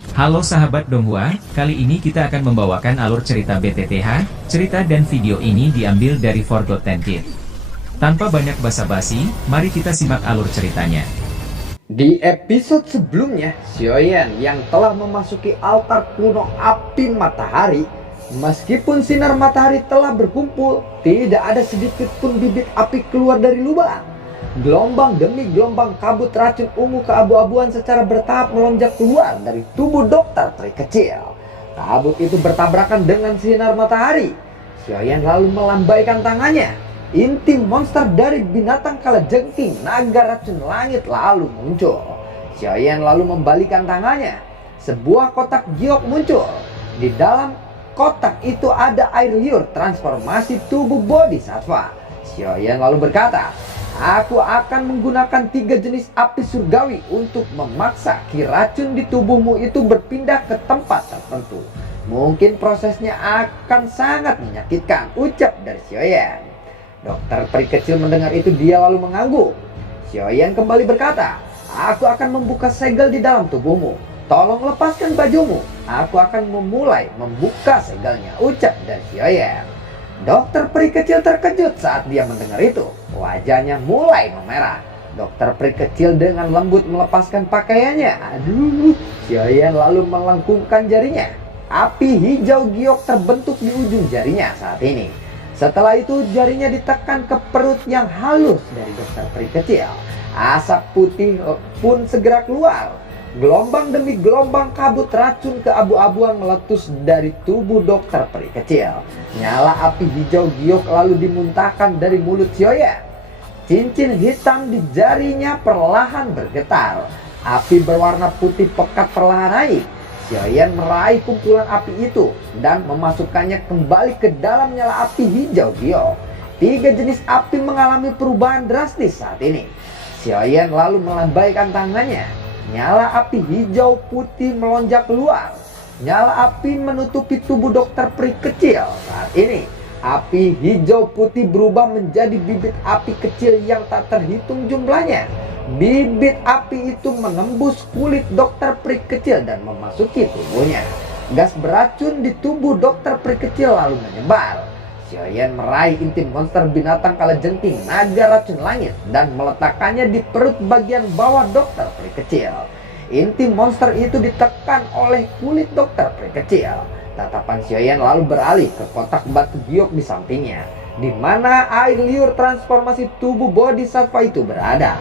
Halo sahabat Donghua, kali ini kita akan membawakan alur cerita BTTH. Cerita dan video ini diambil dari Forgotten Kid. Tanpa banyak basa-basi, mari kita simak alur ceritanya. Di episode sebelumnya, Xiaoyan yang telah memasuki altar kuno api matahari. Meskipun sinar matahari telah berkumpul, tidak ada sedikit pun bibit api keluar dari lubang. Gelombang demi gelombang kabut racun ungu keabu-abuan secara bertahap melonjak keluar dari tubuh dokter peri kecil. Kabut itu bertabrakan dengan sinar matahari. Xiaoyan lalu melambaikan tangannya. Inti monster dari binatang kalajengking naga racun langit lalu muncul. Xiaoyan lalu membalikan tangannya. Sebuah kotak giok muncul. Di dalam kotak itu ada air liur transformasi tubuh bodhisattva. Xiaoyan lalu berkata, "Aku akan menggunakan 3 jenis api surgawi untuk memaksa ki racun di tubuhmu itu berpindah ke tempat tertentu. Mungkin prosesnya akan sangat menyakitkan," ucap dari Xiaoyan. Dokter peri kecil mendengar itu dia lalu mengangguk. Xiaoyan kembali berkata, "Aku akan membuka segel di dalam tubuhmu. Tolong lepaskan bajumu. Aku akan memulai membuka segelnya," ucap dari Xiaoyan. Dokter peri kecil terkejut saat dia mendengar itu. Wajahnya mulai memerah. Dokter peri kecil dengan lembut melepaskan pakaiannya. Aduh, Xiaoyan lalu melengkungkan jarinya. Api hijau giok terbentuk di ujung jarinya saat ini. Setelah itu jarinya ditekan ke perut yang halus dari dokter peri kecil. Asap putih pun segera keluar. Gelombang demi gelombang kabut racun keabu-abuan meletus dari tubuh dokter peri kecil. Nyala api hijau giok lalu dimuntahkan dari mulut Xiaoyan. Cincin hitam di jarinya perlahan bergetar. Api berwarna putih pekat perlahan naik. Xiaoyan meraih kumpulan api itu dan memasukkannya kembali ke dalam nyala api hijau giok. 3 jenis api mengalami perubahan drastis saat ini. Xiaoyan lalu melambaikan tangannya. Nyala api hijau putih melonjak keluar. Nyala api menutupi tubuh dokter peri kecil. Saat ini, api hijau putih berubah menjadi bibit api kecil yang tak terhitung jumlahnya. Bibit api itu menembus kulit dokter peri kecil dan memasuki tubuhnya. Gas beracun di tubuh dokter peri kecil lalu menyebar. Xiaoyan meraih inti monster binatang kalajengking naga racun langit dan meletakkannya di perut bagian bawah dokter peri kecil. Inti monster itu ditekan oleh kulit dokter peri kecil. Tatapan Xiaoyan lalu beralih ke kotak batu giok di sampingnya, di mana air liur transformasi tubuh bodhisattva itu berada.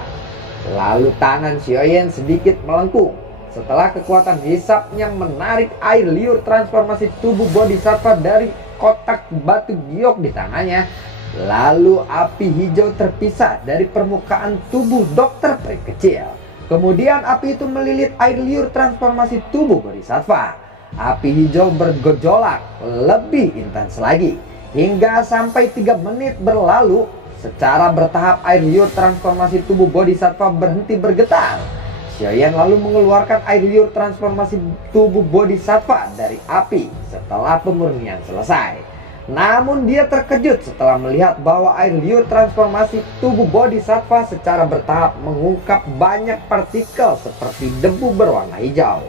Lalu tangan Xiaoyan sedikit melengkung. Setelah kekuatan hisapnya menarik air liur transformasi tubuh bodhisattva dari kotak batu giok di tangannya, lalu api hijau terpisah dari permukaan tubuh dokter peri kecil. Kemudian api itu melilit air liur transformasi tubuh bodhisattva. Api hijau bergejolak lebih intens lagi hingga sampai 3 menit berlalu. Secara bertahap air liur transformasi tubuh bodhisattva berhenti bergetar. Xiaoyan lalu mengeluarkan air liur transformasi tubuh bodhisattva dari api setelah pemurnian selesai. Namun dia terkejut setelah melihat bahwa air liur transformasi tubuh bodhisattva secara bertahap mengungkap banyak partikel seperti debu berwarna hijau.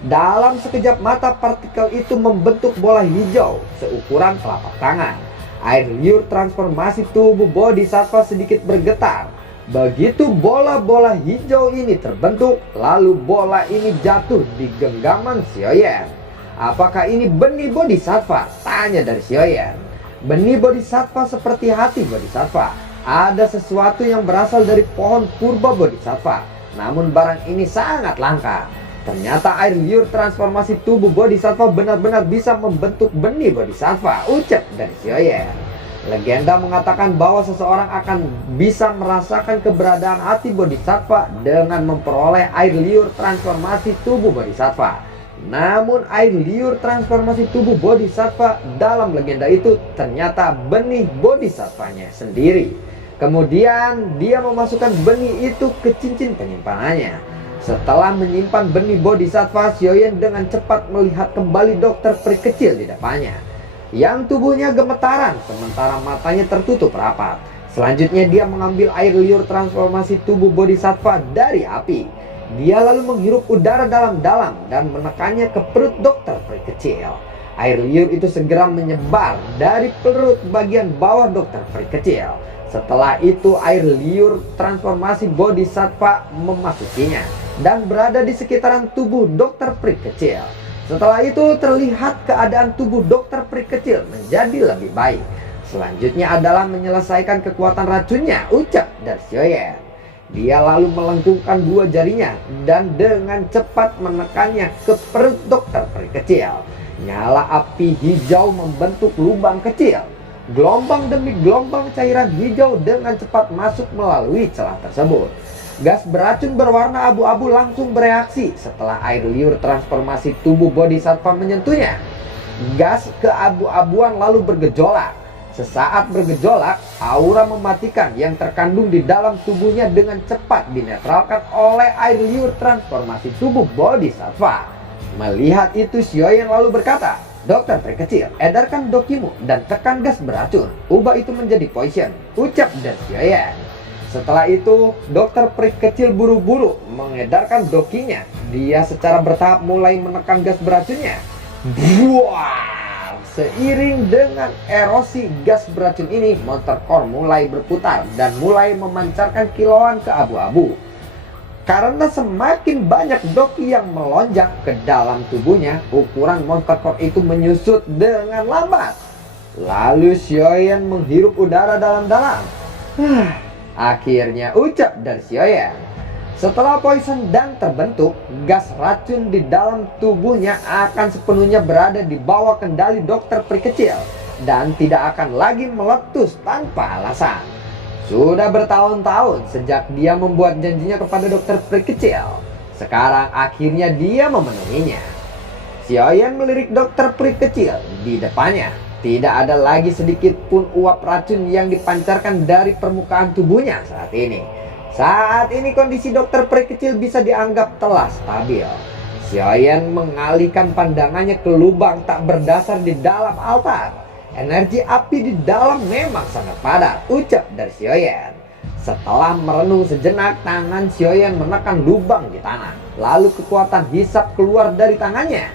Dalam sekejap mata partikel itu membentuk bola hijau seukuran telapak tangan. Air liur transformasi tubuh bodhisattva sedikit bergetar. Begitu bola-bola hijau ini terbentuk, lalu bola ini jatuh di genggaman Xiaoyan. "Apakah ini benih bodhisattva?" tanya dari Xiaoyan. "Benih bodhisattva seperti hati bodhisattva. Ada sesuatu yang berasal dari pohon purba bodhisattva. Namun barang ini sangat langka. Ternyata air liur transformasi tubuh bodhisattva benar-benar bisa membentuk benih bodhisattva," ucap dari Xiaoyan. Legenda mengatakan bahwa seseorang akan bisa merasakan keberadaan hati bodhisattva dengan memperoleh air liur transformasi tubuh bodhisattva. Namun air liur transformasi tubuh bodhisattva dalam legenda itu ternyata benih bodhisattvanya sendiri. Kemudian dia memasukkan benih itu ke cincin penyimpanannya. Setelah menyimpan benih bodhisattva, Xiaoyan dengan cepat melihat kembali dokter peri kecil di depannya, yang tubuhnya gemetaran sementara matanya tertutup rapat. Selanjutnya dia mengambil air liur transformasi tubuh bodhisattva dari api. Dia lalu menghirup udara dalam-dalam dan menekannya ke perut dokter peri kecil. Air liur itu segera menyebar dari perut bagian bawah dokter peri kecil. Setelah itu air liur transformasi bodhisattva memasukinya dan berada di sekitaran tubuh dokter peri kecil. Setelah itu terlihat keadaan tubuh dokter peri kecil menjadi lebih baik. Selanjutnya adalah menyelesaikan kekuatan racunnya, ucap dari Xiaoyan. Dia lalu melengkungkan dua jarinya dan dengan cepat menekannya ke perut dokter peri kecil. Nyala api hijau membentuk lubang kecil. Gelombang demi gelombang cairan hijau dengan cepat masuk melalui celah tersebut. Gas beracun berwarna abu-abu langsung bereaksi setelah air liur transformasi tubuh bodhisattva menyentuhnya. Gas keabu-abuan lalu bergejolak. Sesaat bergejolak, aura mematikan yang terkandung di dalam tubuhnya dengan cepat dinetralkan oleh air liur transformasi tubuh bodhisattva. Melihat itu, Xiaoyan lalu berkata, "Dokter peri kecil, edarkan dokimu dan tekan gas beracun. Ubah itu menjadi poison," ucap dari Xiaoyan. Setelah itu, dokter peri kecil buru-buru mengedarkan dokinya. Dia secara bertahap mulai menekan gas beracunnya. Buah! Seiring dengan erosi gas beracun ini, monster core mulai berputar dan mulai memancarkan kilauan keabu-abu. Karena semakin banyak doki yang melonjak ke dalam tubuhnya, ukuran monster core itu menyusut dengan lambat. Lalu Xiaoyan menghirup udara dalam-dalam. Akhirnya, ucap dari Xiaoyan. Setelah poison dan terbentuk, gas racun di dalam tubuhnya akan sepenuhnya berada di bawah kendali dokter peri kecil dan tidak akan lagi meletus tanpa alasan. Sudah bertahun-tahun sejak dia membuat janjinya kepada dokter peri kecil. Sekarang akhirnya dia memenuhinya. Xiaoyan melirik dokter peri kecil di depannya. Tidak ada lagi sedikit pun uap racun yang dipancarkan dari permukaan tubuhnya saat ini. Saat ini kondisi dokter peri kecil bisa dianggap telah stabil. Xiaoyan mengalihkan pandangannya ke lubang tak berdasar di dalam altar. Energi api di dalam memang sangat padat, ucap dari Xiaoyan. Setelah merenung sejenak, tangan Xiaoyan menekan lubang di tanah. Lalu kekuatan hisap keluar dari tangannya.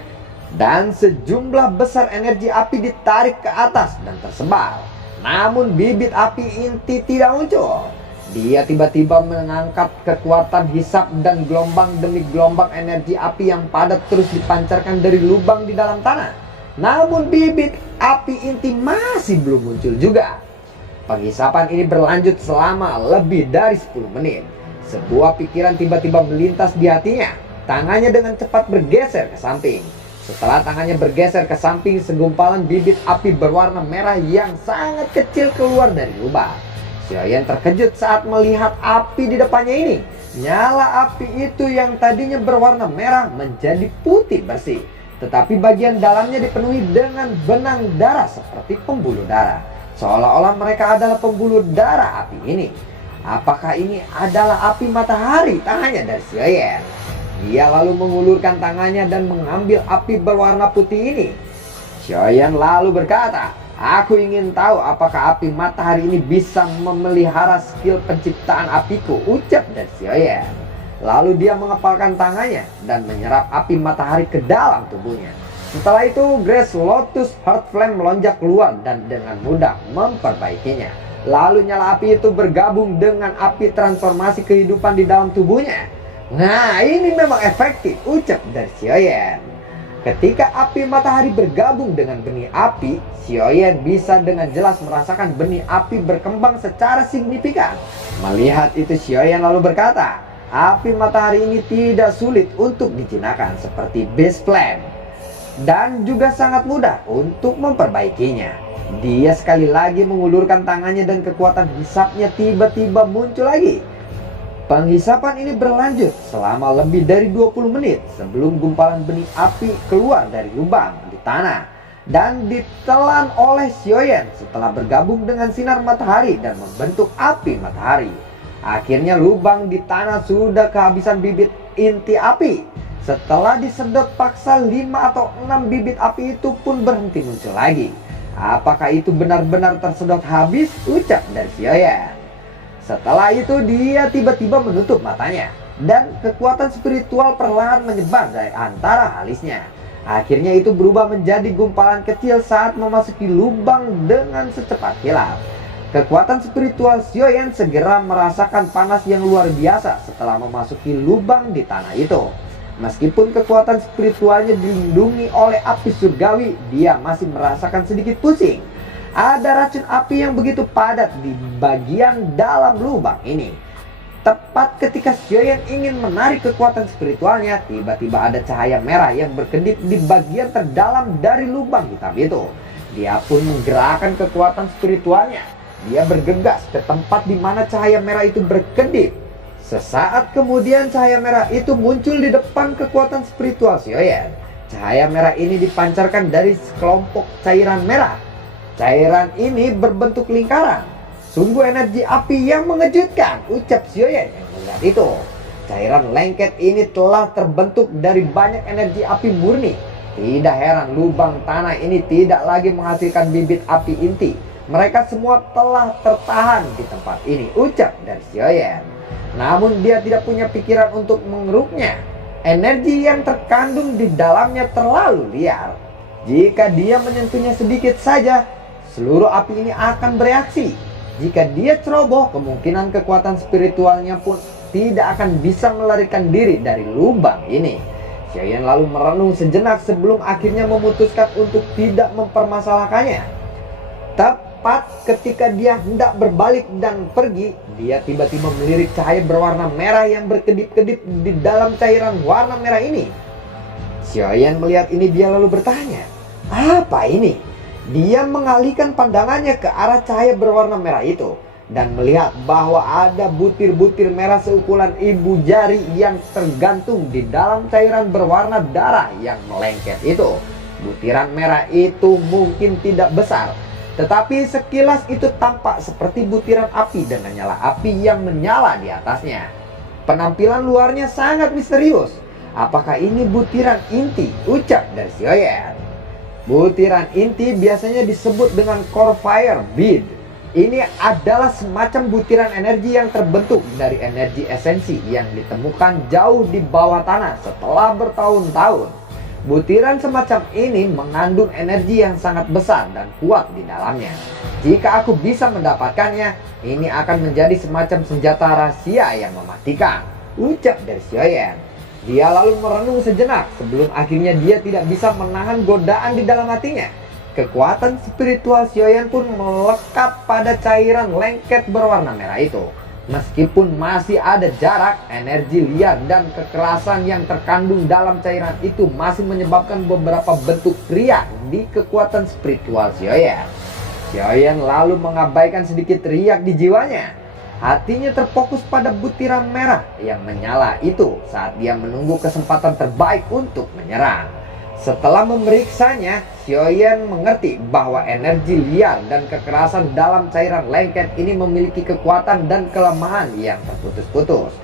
Dan sejumlah besar energi api ditarik ke atas dan tersebar. Namun bibit api inti tidak muncul. Dia tiba-tiba mengangkat kekuatan hisap dan gelombang demi gelombang energi api yang padat terus dipancarkan dari lubang di dalam tanah. Namun bibit api inti masih belum muncul juga. Penghisapan ini berlanjut selama lebih dari 10 menit. Sebuah pikiran tiba-tiba melintas di hatinya. Tangannya dengan cepat bergeser ke samping. Setelah tangannya bergeser ke samping, segumpalan bibit api berwarna merah yang sangat kecil keluar dari lubang. Xiaoyan terkejut saat melihat api di depannya ini. Nyala api itu yang tadinya berwarna merah menjadi putih bersih. Tetapi bagian dalamnya dipenuhi dengan benang darah seperti pembuluh darah. Seolah-olah mereka adalah pembuluh darah api ini. Apakah ini adalah api matahari? Tanya dari Xiaoyan. Dia lalu mengulurkan tangannya dan mengambil api berwarna putih ini. Xiaoyan lalu berkata, "Aku ingin tahu apakah api matahari ini bisa memelihara skill penciptaan apiku," ucap dari Xiaoyan. Lalu dia mengepalkan tangannya dan menyerap api matahari ke dalam tubuhnya. Setelah itu Grace Lotus Heart Flame melonjak keluar dan dengan mudah memperbaikinya. Lalu nyala api itu bergabung dengan api transformasi kehidupan di dalam tubuhnya. Nah, ini memang efektif, ucap dari Xiaoyan. Ketika api matahari bergabung dengan benih api, Xiaoyan bisa dengan jelas merasakan benih api berkembang secara signifikan. Melihat itu, Xiaoyan lalu berkata, api matahari ini tidak sulit untuk dijinakan seperti base flame dan juga sangat mudah untuk memperbaikinya. Dia sekali lagi mengulurkan tangannya dan kekuatan hisapnya tiba-tiba muncul lagi. Penghisapan ini berlanjut selama lebih dari 20 menit sebelum gumpalan benih api keluar dari lubang di tanah dan ditelan oleh Xiaoyan setelah bergabung dengan sinar matahari dan membentuk api matahari. Akhirnya lubang di tanah sudah kehabisan bibit inti api. Setelah disedot paksa 5 atau 6 bibit api itu pun berhenti muncul lagi. Apakah itu benar-benar tersedot habis? Ucap dari Xiaoyan. Setelah itu dia tiba-tiba menutup matanya. dan kekuatan spiritual perlahan menyebar dari antara alisnya. Akhirnya itu berubah menjadi gumpalan kecil saat memasuki lubang dengan secepat kilat. Kekuatan spiritual Xiaoyan segera merasakan panas yang luar biasa setelah memasuki lubang di tanah itu. Meskipun kekuatan spiritualnya dilindungi oleh api surgawi, dia masih merasakan sedikit pusing. Ada racun api yang begitu padat di bagian dalam lubang ini. Tepat ketika Xiaoyan ingin menarik kekuatan spiritualnya, tiba-tiba ada cahaya merah yang berkedip di bagian terdalam dari lubang hitam itu. Dia pun menggerakkan kekuatan spiritualnya. Dia bergegas ke tempat di mana cahaya merah itu berkedip. Sesaat kemudian cahaya merah itu muncul di depan kekuatan spiritual Xiaoyan. Cahaya merah ini dipancarkan dari sekelompok cairan merah. Cairan ini berbentuk lingkaran. Sungguh energi api yang mengejutkan, ucap Xiaoyan yang melihat itu. Cairan lengket ini telah terbentuk dari banyak energi api murni. Tidak heran lubang tanah ini tidak lagi menghasilkan bibit api inti. Mereka semua telah tertahan di tempat ini, ucap dari Xiaoyan. Namun dia tidak punya pikiran untuk mengeruknya. Energi yang terkandung di dalamnya terlalu liar. Jika dia menyentuhnya sedikit saja, seluruh api ini akan bereaksi. Jika dia ceroboh, kemungkinan kekuatan spiritualnya pun tidak akan bisa melarikan diri dari lubang ini. Xiaoyan lalu merenung sejenak sebelum akhirnya memutuskan untuk tidak mempermasalahkannya. Tepat ketika dia hendak berbalik dan pergi, dia tiba-tiba melirik cahaya berwarna merah yang berkedip-kedip di dalam cairan warna merah ini. Xiaoyan melihat ini, dia lalu bertanya, "Apa ini?" Dia mengalihkan pandangannya ke arah cahaya berwarna merah itu dan melihat bahwa ada butir-butir merah seukuran ibu jari yang tergantung di dalam cairan berwarna darah yang melengket itu. Butiran merah itu mungkin tidak besar, tetapi sekilas itu tampak seperti butiran api dengan nyala api yang menyala di atasnya. Penampilan luarnya sangat misterius. Apakah ini butiran inti? Ucap dari Xiaoyan. Butiran inti biasanya disebut dengan core fire bead. Ini adalah semacam butiran energi yang terbentuk dari energi esensi yang ditemukan jauh di bawah tanah setelah bertahun-tahun. Butiran semacam ini mengandung energi yang sangat besar dan kuat di dalamnya. Jika aku bisa mendapatkannya, ini akan menjadi semacam senjata rahasia yang mematikan, ucap dari Xiaoyan. Dia lalu merenung sejenak sebelum akhirnya dia tidak bisa menahan godaan di dalam hatinya. Kekuatan spiritual Xiaoyan pun melekat pada cairan lengket berwarna merah itu. Meskipun masih ada jarak, energi liar dan kekerasan yang terkandung dalam cairan itu masih menyebabkan beberapa bentuk riak di kekuatan spiritual Xiaoyan. Xiaoyan lalu mengabaikan sedikit riak di jiwanya. Hatinya terfokus pada butiran merah yang menyala itu saat dia menunggu kesempatan terbaik untuk menyerang. Setelah memeriksanya, Xiaoyan mengerti bahwa energi liar dan kekerasan dalam cairan lengket ini memiliki kekuatan dan kelemahan yang terputus-putus.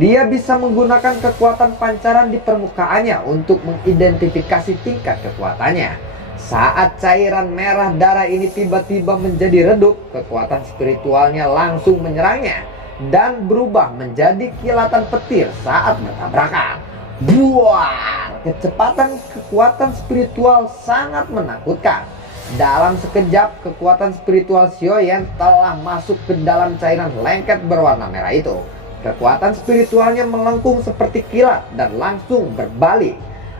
Dia bisa menggunakan kekuatan pancaran di permukaannya untuk mengidentifikasi tingkat kekuatannya. Saat cairan merah darah ini tiba-tiba menjadi redup, kekuatan spiritualnya langsung menyerangnya dan berubah menjadi kilatan petir saat bertabrakan. Buah! Kecepatan kekuatan spiritual sangat menakutkan. Dalam sekejap, kekuatan spiritual Xiaoyan telah masuk ke dalam cairan lengket berwarna merah itu. Kekuatan spiritualnya melengkung seperti kilat dan langsung berbalik.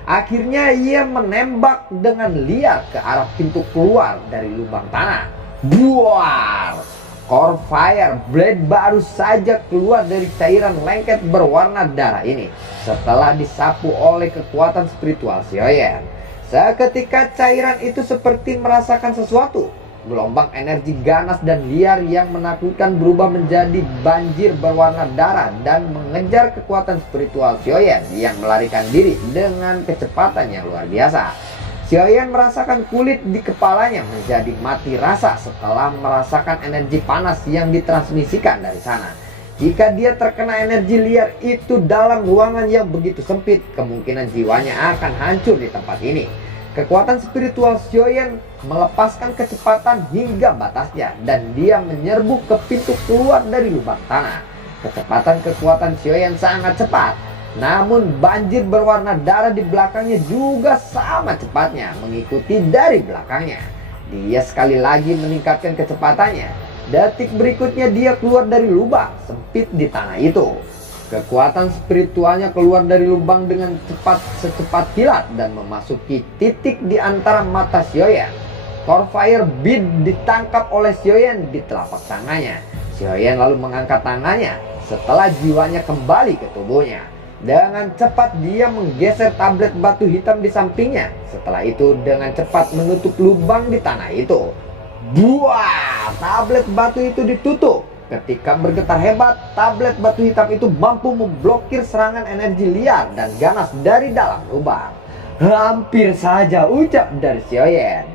Akhirnya ia menembak dengan liar ke arah pintu keluar dari lubang tanah. Buar! Core fire blade baru saja keluar dari cairan lengket berwarna darah ini setelah disapu oleh kekuatan spiritual Xiaoyan. Seketika cairan itu seperti merasakan sesuatu. Gelombang energi ganas dan liar yang menakutkan berubah menjadi banjir berwarna darah dan mengejar kekuatan spiritual Xiaoyan yang melarikan diri dengan kecepatan yang luar biasa. Xiaoyan merasakan kulit di kepalanya menjadi mati rasa setelah merasakan energi panas yang ditransmisikan dari sana. Jika dia terkena energi liar itu dalam ruangan yang begitu sempit, kemungkinan jiwanya akan hancur di tempat ini. Kekuatan spiritual Xiaoyan melepaskan kecepatan hingga batasnya dan dia menyerbu ke pintu keluar dari lubang tanah. Kecepatan kekuatan Xiaoyan sangat cepat. Namun banjir berwarna darah di belakangnya juga sama cepatnya mengikuti dari belakangnya. Dia sekali lagi meningkatkan kecepatannya. Detik berikutnya dia keluar dari lubang sempit di tanah itu. Kekuatan spiritualnya keluar dari lubang dengan cepat secepat kilat dan memasuki titik di antara mata Xiaoyan. Core Fire Bead ditangkap oleh Xiaoyan di telapak tangannya. Xiaoyan lalu mengangkat tangannya setelah jiwanya kembali ke tubuhnya. Dengan cepat dia menggeser tablet batu hitam di sampingnya. Setelah itu dengan cepat menutup lubang di tanah itu. Buah, tablet batu itu ditutup. Ketika bergetar hebat, tablet batu hitam itu mampu memblokir serangan energi liar dan ganas dari dalam lubang. Hampir saja, ucap dari Xiaoyan.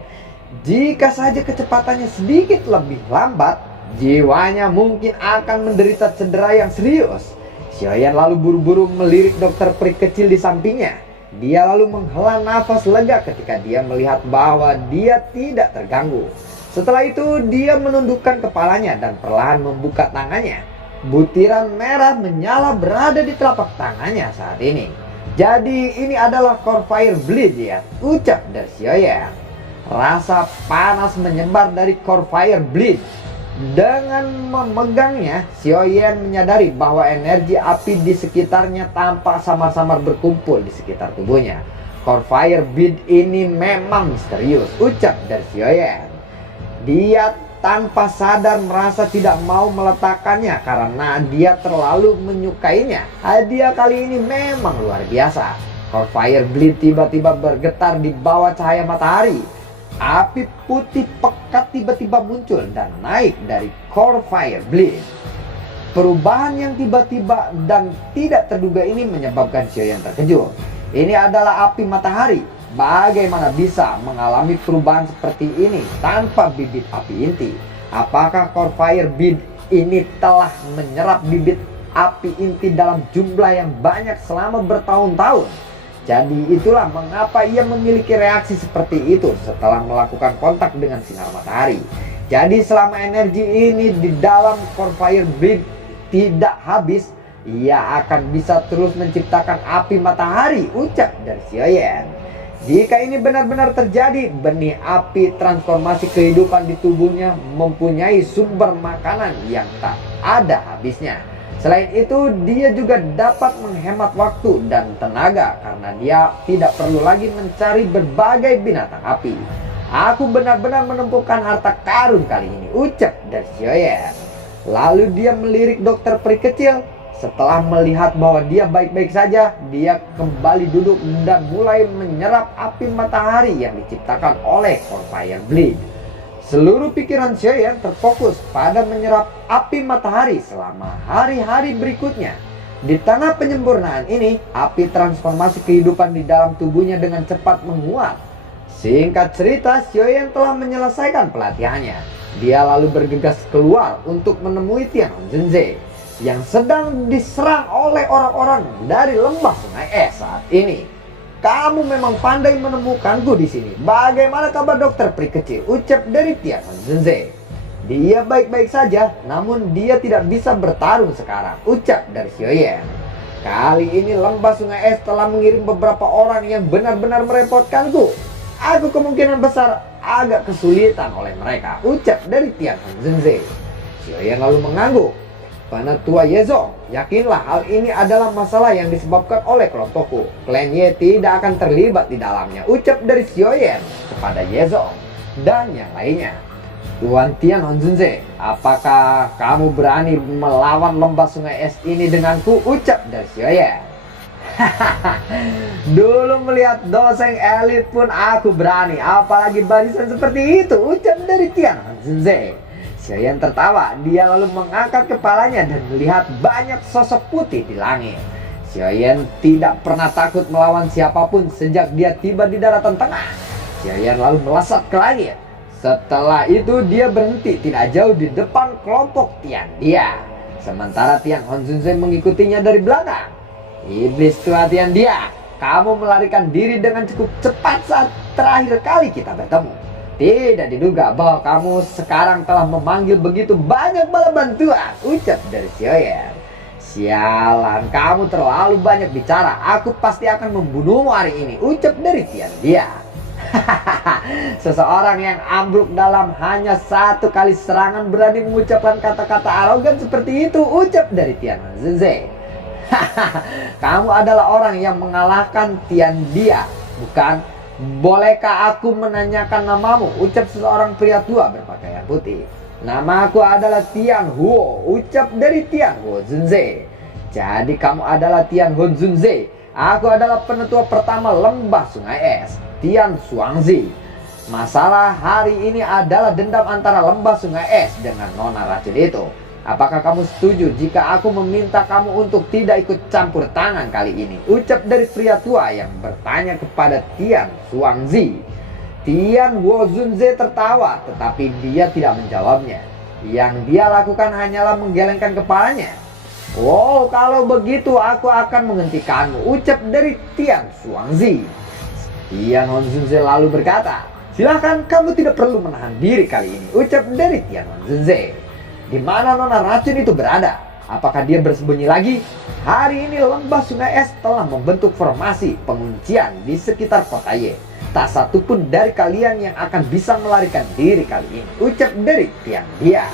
Jika saja kecepatannya sedikit lebih lambat, jiwanya mungkin akan menderita cedera yang serius. Xiaoyan lalu buru-buru melirik dokter peri kecil di sampingnya. Dia lalu menghela nafas lega ketika dia melihat bahwa dia tidak terganggu. Setelah itu dia menundukkan kepalanya dan perlahan membuka tangannya. Butiran merah menyala berada di telapak tangannya saat ini. Jadi ini adalah Core Fire Bleed ya, ucap dari Xiaoyan. Rasa panas menyebar dari Core Fire Bleed. Dengan memegangnya, Xiaoyan menyadari bahwa energi api di sekitarnya tampak samar-samar berkumpul di sekitar tubuhnya. Core Fire Bleed ini memang misterius, ucap dari Xiaoyan. Dia tanpa sadar merasa tidak mau meletakkannya karena dia terlalu menyukainya. Hadiah kali ini memang luar biasa. Core Fire Bleed tiba-tiba bergetar di bawah cahaya matahari. Api putih pekat tiba-tiba muncul dan naik dari Core Fire Bleed. Perubahan yang tiba-tiba dan tidak terduga ini menyebabkan Xiaoyan terkejut. Ini adalah api matahari. Bagaimana bisa mengalami perubahan seperti ini tanpa bibit api inti? Apakah Core Fire Bead ini telah menyerap bibit api inti dalam jumlah yang banyak selama bertahun-tahun? Jadi itulah mengapa ia memiliki reaksi seperti itu setelah melakukan kontak dengan sinar matahari. Jadi selama energi ini di dalam Core Fire Bead tidak habis, ia akan bisa terus menciptakan api matahari, ucap dari Xiaoyan. Jika ini benar-benar terjadi, benih api transformasi kehidupan di tubuhnya mempunyai sumber makanan yang tak ada habisnya. Selain itu, dia juga dapat menghemat waktu dan tenaga karena dia tidak perlu lagi mencari berbagai binatang api. Aku benar-benar menemukan harta karun kali ini, ucap dari Xiaoyan. Lalu dia melirik dokter peri kecil. Setelah melihat bahwa dia baik-baik saja, dia kembali duduk dan mulai menyerap api matahari yang diciptakan oleh Core Fire Bleed. Seluruh pikiran Xiaoyan terfokus pada menyerap api matahari selama hari-hari berikutnya. Di tengah penyempurnaan ini, api transformasi kehidupan di dalam tubuhnya dengan cepat menguat. Singkat cerita, Xiaoyan telah menyelesaikan pelatihannya. Dia lalu bergegas keluar untuk menemui Tian Honzhenze yang sedang diserang oleh orang-orang dari lembah sungai es saat ini. Kamu memang pandai menemukanku di sini. Bagaimana kabar dokter peri kecil? Ucap dari Tian Honzhenze. Dia baik-baik saja, namun dia tidak bisa bertarung sekarang, ucap dari Xiaoyan. Kali ini lembah sungai es telah mengirim beberapa orang yang benar-benar merepotkanku. Aku kemungkinan besar agak kesulitan oleh mereka, ucap dari Tian Honzhenze. Xiaoyan lalu mengangguk. Penatua Yezong, yakinlah hal ini adalah masalah yang disebabkan oleh kelompokku. Klan Ye tidak akan terlibat di dalamnya, ucap dari Xiaoyan kepada Yezong dan yang lainnya. Tuan Tian Honzhenze, apakah kamu berani melawan lembah sungai es ini denganku? Ucap dari Xiaoyan. Dulu melihat doseng elit pun aku berani, apalagi barisan seperti itu, ucap dari Tian Honzhenze. Xiaoyan tertawa, dia lalu mengangkat kepalanya dan melihat banyak sosok putih di langit. Xiaoyan tidak pernah takut melawan siapapun sejak dia tiba di daratan tengah. Xiaoyan lalu melesat ke langit. Setelah itu dia berhenti tidak jauh di depan kelompok Tian dia. Sementara Tian Honzhenze mengikutinya dari belakang. Iblis tua Tian dia, kamu melarikan diri dengan cukup cepat saat terakhir kali kita bertemu. Tidak diduga bahwa kamu sekarang telah memanggil begitu banyak bala bantuan, ucap dari Xiaoyan. Sialan, kamu terlalu banyak bicara. Aku pasti akan membunuhmu hari ini, ucap dari Tian dia. Seseorang yang ambruk dalam hanya satu kali serangan berani mengucapkan kata-kata arogan seperti itu, ucap dari Tian Wanzunze. Kamu adalah orang yang mengalahkan Tian dia, bukan? Bolehkah aku menanyakan namamu? Ucap seseorang pria tua berpakaian putih. Namaku adalah Tian Huo, ucap dari Tian Huo Zunze. Jadi kamu adalah Tian Huo Zunze. Aku adalah penetua pertama lembah sungai es, Tian Xuangzi. Masalah hari ini adalah dendam antara lembah sungai es dengan nona racun itu. Apakah kamu setuju jika aku meminta kamu untuk tidak ikut campur tangan kali ini? Ucap dari pria tua yang bertanya kepada Tian Xuangzi. Tian Huo Zunze tertawa, tetapi dia tidak menjawabnya. Yang dia lakukan hanyalah menggelengkan kepalanya. Oh, kalau begitu aku akan menghentikanmu, ucap dari Tian Xuangzi. Tian Huo Zunze lalu berkata, silakan, kamu tidak perlu menahan diri kali ini, ucap dari Tian Huo Zunze. Di mana nona racun itu berada? Apakah dia bersembunyi lagi? Hari ini lembah sungai es telah membentuk formasi penguncian di sekitar kota Ye. Tak satupun dari kalian yang akan bisa melarikan diri kali ini, ucap dari Tian dia.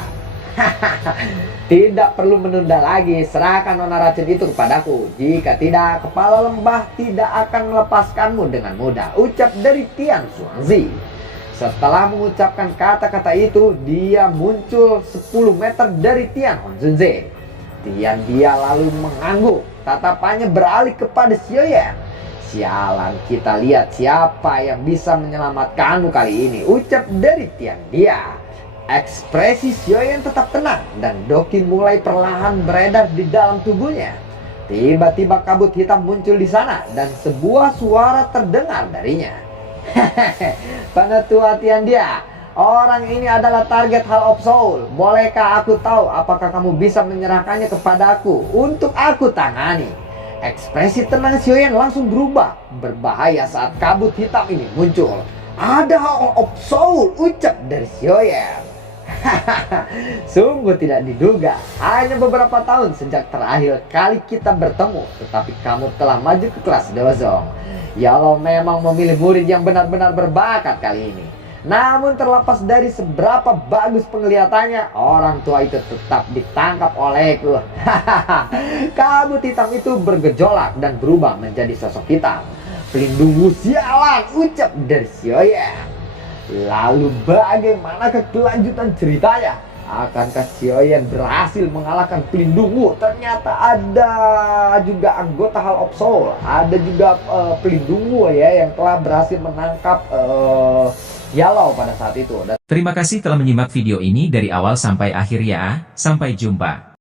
Tidak perlu menunda lagi, serahkan nona racun itu kepadaku. Jika tidak, kepala lembah tidak akan melepaskanmu dengan mudah, ucap dari Tian Xuangzi. Setelah mengucapkan kata-kata itu, dia muncul 10 meter dari Tian Wanzunze. Tian dia lalu mengangguk, tatapannya beralih kepada Xiaoyan. Sialan, kita lihat siapa yang bisa menyelamatkanmu kali ini, ucap dari Tian dia. Ekspresi Xiaoyan tetap tenang dan Doki mulai perlahan beredar di dalam tubuhnya. Tiba-tiba kabut hitam muncul di sana dan sebuah suara terdengar darinya. Penetua Tian dia, orang ini adalah target Hall of Soul. Bolehkah aku tahu apakah kamu bisa menyerahkannya kepadaku untuk aku tangani? Ekspresi tenang Xiaoyan langsung berubah. Berbahaya saat kabut hitam ini muncul. Ada Hall of Soul, ucap dari Xiaoyan. Sungguh tidak diduga. Hanya beberapa tahun sejak terakhir kali kita bertemu, tetapi kamu telah maju ke kelas Dozong. Yalo memang memilih murid yang benar-benar berbakat kali ini. Namun terlepas dari seberapa bagus penglihatannya, orang tua itu tetap ditangkap olehku. Kabut hitam itu bergejolak dan berubah menjadi sosok hitam. Pelindungmu, sialan, ucap dari Xiaoyan. Lalu bagaimanakah kelanjutan ceritanya? Akankah Xiaoyan berhasil mengalahkan pelindungmu? Ternyata ada juga anggota Hall of Soul. Ada juga pelindungmu ya yang telah berhasil menangkap Yalo pada saat itu. Terima kasih telah menyimak video ini dari awal sampai akhir ya. Sampai jumpa.